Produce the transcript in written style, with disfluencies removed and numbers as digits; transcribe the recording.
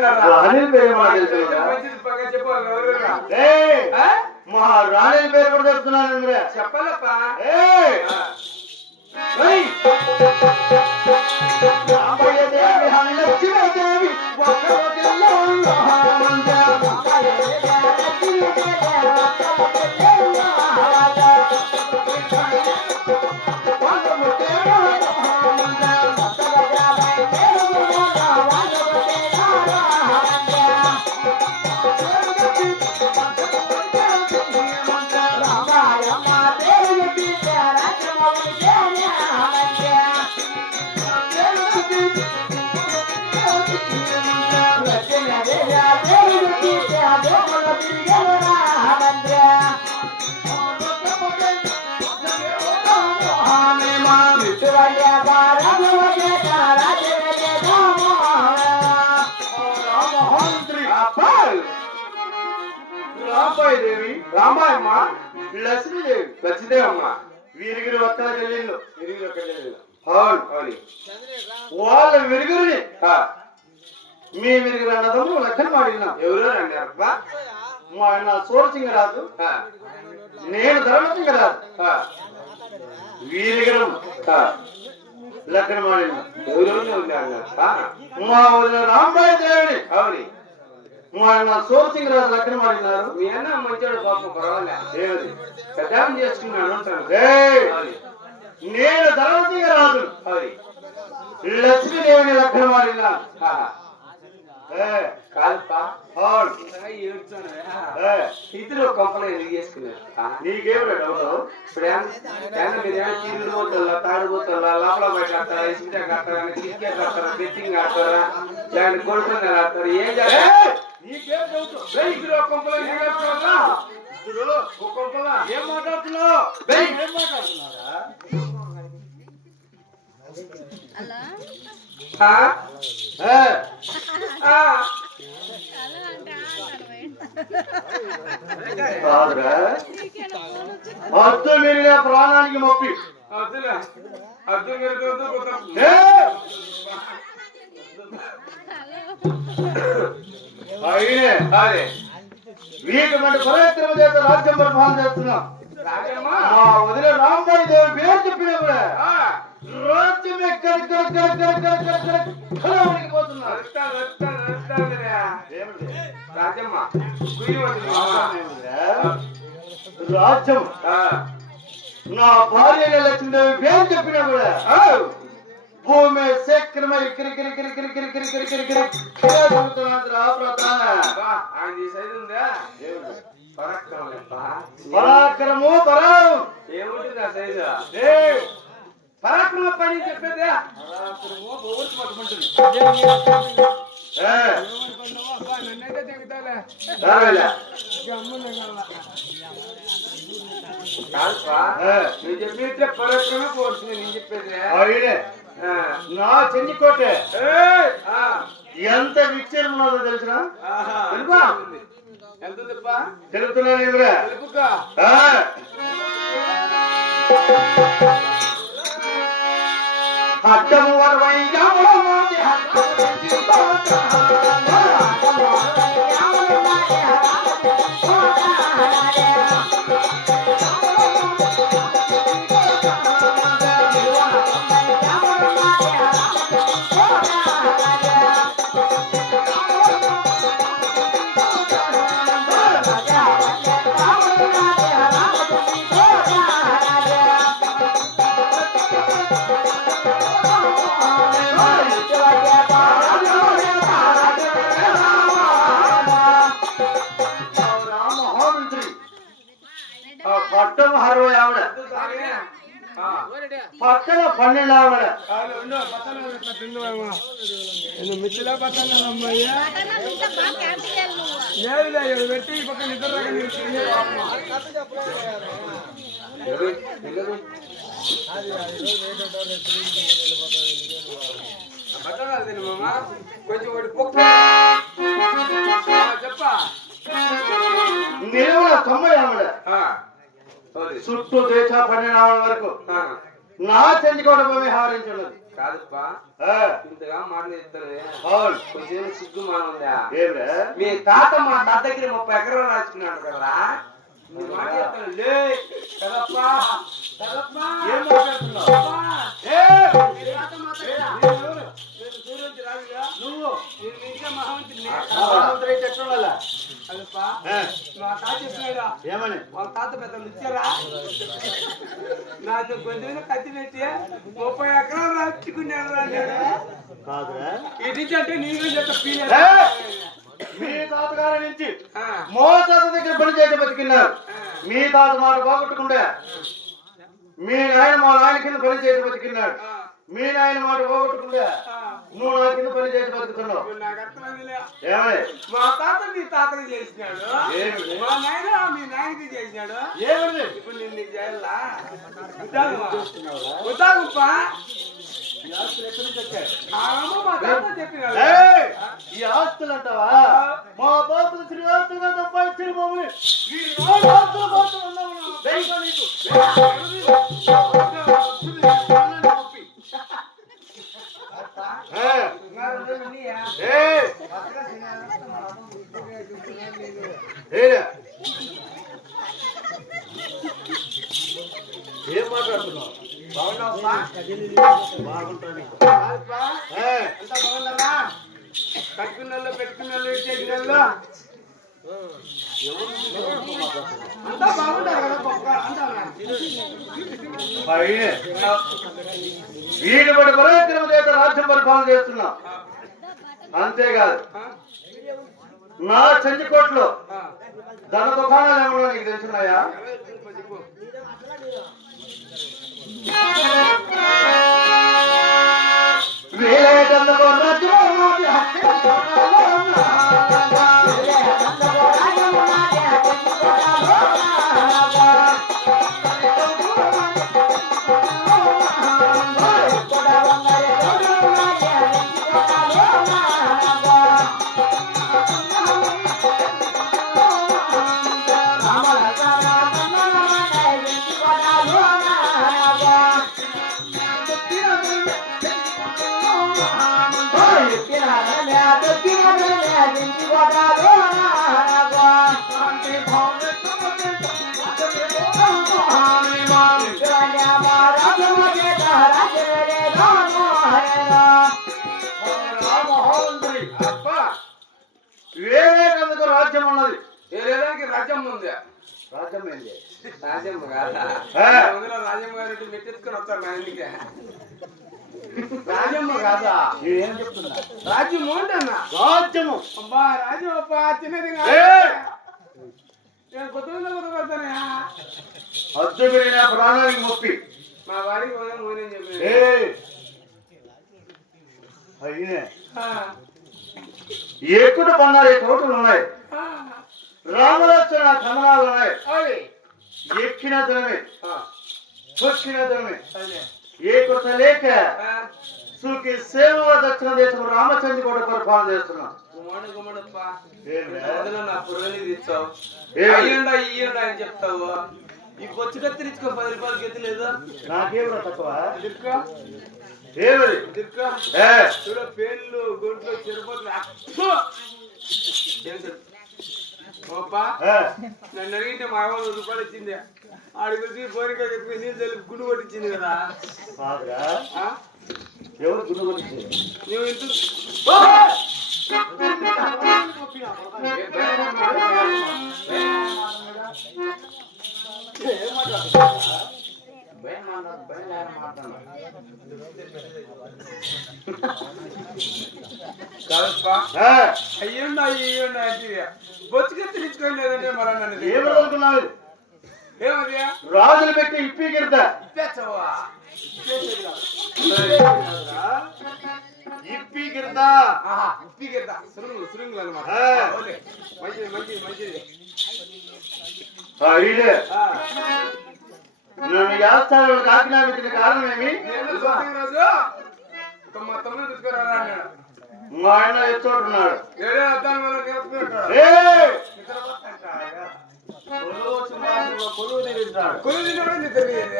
రాణి పేరు మా రాణి పేరు కూడా చెప్తున్నాను చెప్పాలప్పా లక్ష్మీదేవి రామాదేవి రామాయమ్మ లక్ష్మీదేవి లక్ష్మీదేవమ్మ వీరిగిరి ఒక్క చెల్లెళ్ళు వాళ్ళ విరుగురిని మీ విరిగిరి అన్నదమ్ము లెక్కన మాడినా ఎవరు అన్నారప్ప మా అన్న సూరసింగరాజు నేను ధర్మసింగరాజు వీరిగిరం లెక్కన మాడినా ఎవరు మా ఊళ్ళో రాంబాయి దేవిని అవుని మా అన్న సూరసింగరాజు లెక్కన మాడినారు మీ అన్న మంచోడు పాపం పర్వాలేదు పెద్దాం చేసుకున్నాడు అంటాను నేను ధర్మసింగరాజు లక్ష్మీదేవిని లెక్కన మాడినా కాదుపా ఇద్దరు కొంపలు ఎందుకు చేసుకున్నారు నీకేమిరా డౌట్ ఇప్పుడు మీరు తిరుగుడు పోతుందా తాడు పోతుందా లోపల బయట ఆడతారా ఇసుక ఆడతారా క్రికెట్ ఆడతారా బెట్టింగ్ ఆడతారా దాన్ని కొడుకుని ఆడతారు ఏం చేస్తారు ఇద్దరు కొంపలు ఏం మాట్లాడుతున్నావు అద్దు మీరిన ప్రాణానికి మొప్పి వీటి పరాక్రమ చేత రాజ్యం పరిపాలన చేస్తున్నాం మా వదిలే రాంబాయి దేవి పేరు చెప్పినప్పుడే రాజ్యం పోతున్నారు రాజ్యం నా భార్య లక్ష్మీదేవి పేరు చెప్పినా కూడా భూమి శక్రమై పరాక్రము పరాం ఏముంటుంది ఆ సైజు పరాక్రమ పని చెప్పేదే చెప్పితే పరాక్రమ కోర్సు నేను చెప్పేది నా చెన్నికోటే ఎంత విచ్చేరం ఉన్నదో తెలిసిన ఎంత తెలుపుతున్నాను ఇవరా అడ్డము వరవై పట్టం 60 ఆవిడ పక్కన 12 ఆవిడ మిచ్చిలా పట్టణయ్యా లేదు పెట్టి పక్కన ఇద్దరు కొంచెం చెప్పా నిలవ 90 ఆవిడ చుట్టూ దేశ 12 ఆవిడ వరకు నా చెంచుకోవడం వ్యవహరించున్నది కాదుప్పా ఆ, ఇంతగా మాటలు చెప్తారు అవును. కొంచెం సిగ్గు మాన ఉందా ఏమిరా? మీ తాత మా తాత దగ్గర 30 ఎకరాలు రాసుకున్నాడు కదా మీ మాట చెప్తాను లే కదప్పా కదప్పా ఏం మాట్లాడుతున్నావు? ఏ, నువ్వు మహామంత్రి చట్టం వల్ల మా తాత చెప్పినాడు ఏమని? వాళ్ళ తాత పెద్ద ఇచ్చారా నాకు కొంచెం కత్తి పెట్టి 30 ఎకరాలు రాసుకున్నాడు కాదురా, ఇది అంటే నీకు చెప్తా ఫీల్ ఏ, మీ తాతగారి నుంచి మోతాత దగ్గర పని చేసి బతికిన్నారు. మీ తాత మాట పోగొట్టుకుంటే మీ నాయన మా నాయన కింద పని చేసి బతికిన్నాడు. మీ నాయన మాట పోగొట్టుకుంటే నువ్వు నా కింద పని చేసి బతుకుతున్నావు. నాకు అర్థమైందిలే ఏమని? మా తాత మీ తాతకి చేసినాడు ఏమిటి? మా నాయన మీ నాయనకి చేసినాడు ఏమని? ఇప్పుడు నేను నీకు చేయాలా ఉద్దాగప్పా మా తాత చెప్పినాడు ఏయ్, ఈ ఆస్తులు అంటావా? మా తాతలు శ్రీవాస్తులుగా సంపాదించిన మమ్మల్ని ఈ రోజు ఆస్తుల కోసం ఉన్నాము. దైవం నీకు. ఏ, ఏయ్, ఏరా, ఏం మాట్లాడుతున్నావు? బాగుంటాను. ఏ, కట్టుకున్న పెట్టుకున్న చేసిన అంతా బాగుంటారు కదా అంతా వీడి పడి పరాక్రమ చేత రాజ్యం పరిపాలన చేస్తున్నా. అంతేకాదు, నా చండికోట్లో ధన దుకాణాలు ఏమన్నా నీకు తెలుసున్నాయా? వివేకానందకు రాజ్యం ఉన్నది. ఏదానికి రాజ్యం ఉంది రాజ్యం ఏంటి? రాజ్యం కాదా రాజమ్మ గారు మెట్టెత్తుకొని వస్తారు నా ఇంటికి రాజమ్మ కాదా ఏం చెప్తున్నా? రాజ్యం ఉంటన్నా రాజ్యము. అబ్బా రాజ్యం అబ్బా చిన్నది ఏయ్! నేను కొత్తగా అద్దు పెరిగిన ప్రాణానికి ముప్పి. మా వారికి మోనని చెప్పి ఏయ్! అయినే ఎక్కువ బంగారు తోటలు ఉన్నాయి. రామలక్ష్మణ కమలాలు ఉన్నాయి. ఎక్కిన ధనమే తొక్కిన ధనమే ఏ కొత్త లేక సుఖి సేవ దక్షిణ దేశం రామచంద్ర కూడా పరిపాలన చేస్తున్నా. నా పుర్రని తీస్తావు అయ్యండా ఇయ్యండా అని చెప్తావు ఈ బొచ్చు కత్తిరించుకో 10 రూపాయలు గెత్తి లేదా నాకేమన్నా తక్కువ? దిక్కు ఏమది? దిక్కు చూడ పేర్లు గుంట్లు చెరుపట్లు నన్ను అడిగింటే మా 50 రూపాయలు వచ్చింది ఆడికి బోరికా ఎత్తుకుని నీళ్ళు తెలిపి గుండు కొట్టించింది కదా ఎవరు గుండు కొట్టింది? నువ్వు ఇంత అయ్యుండా అయ్యుండా అంటే బొచ్చుకెత్తి తెచ్చుకోండి లేదంటే మరి నన్ను ఏమనుకున్నావు? ఏమది రాజులు పెట్టి ఇప్పి గిడతా ఇప్పేచ్చవా ఇప్పి గిడతా ఇప్పి గిడతా సురుంగులు అనమాట మంచిది మంచిది మంచిది నువ్వు చేస్తాను కాకినా పెట్టిన కారణం ఏమి? రోజు మా తమ్ముడు తీసుకురా అన్నాడు మా ఆయన ఎత్తుకుంటున్నాడు. ఏడే అద్దాల వల్ల నేర్చుకుంటాడు కొలువు తింటాడు. కొలువు తిన్నాడు నీ తెలియదు